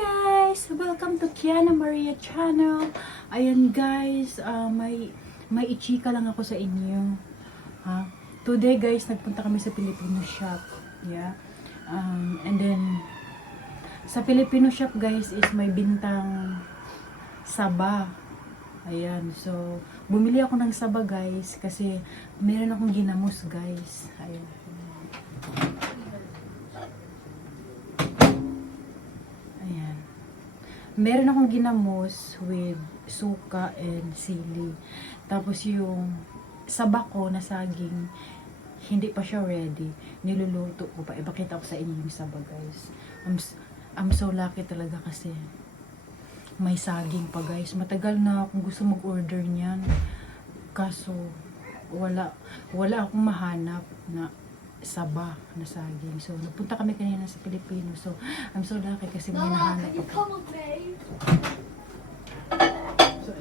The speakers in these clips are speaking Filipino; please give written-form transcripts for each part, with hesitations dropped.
guys! Welcome to Kiana Maria channel. Ayan guys, may ichika lang ako sa inyo. Today guys, nagpunta kami sa Filipino shop. Yeah. And then sa Filipino shop guys is may bintang saba. Ayan, so bumili ako ng saba guys kasi meron akong ginamos guys. Ayan. Meron akong ginamos with suka and sili. Tapos yung saba ko na saging, hindi pa siya ready. Niluluto ko pa. Ipakita ko sa inyo yung saba guys. I'm so lucky talaga kasi may saging pa guys. Matagal na akong gusto mag-order niyan. Kaso wala akong mahanap na saba na saging. So, napunta kami kanina sa Pilipino. So, I'm so lucky kasi may nahanap ako. So,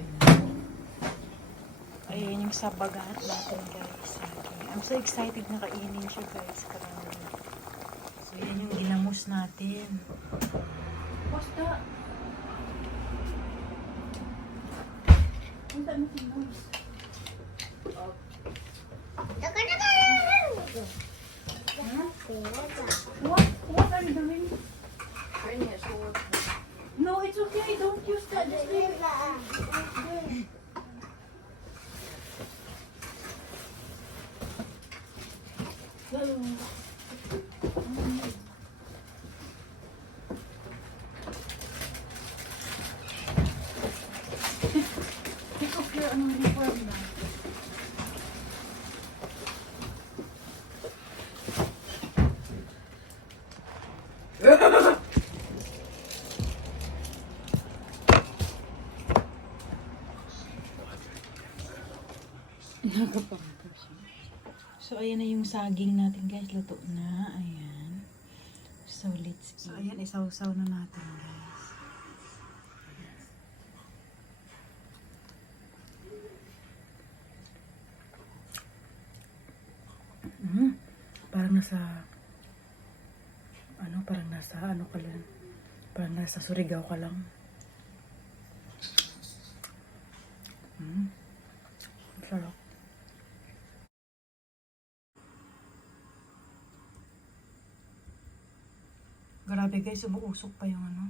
ayun yung sabagat natin guys. I'm so excited na kainin siya guys. Karami. So, yan yung ginamos natin. What's that? What's that making noise? What are you doing? No, it's okay. Don't use that. Just leave it. Take off your uniform na. So, ayan na yung saging natin guys. Luto na. Ayan. So, let's eat. So, ayan. Isaw-saw na natin guys. Parang nasa ano ka lang. Parang nasa Surigao ka lang. Sarap. Grabe guys, umuusok pa yung ano.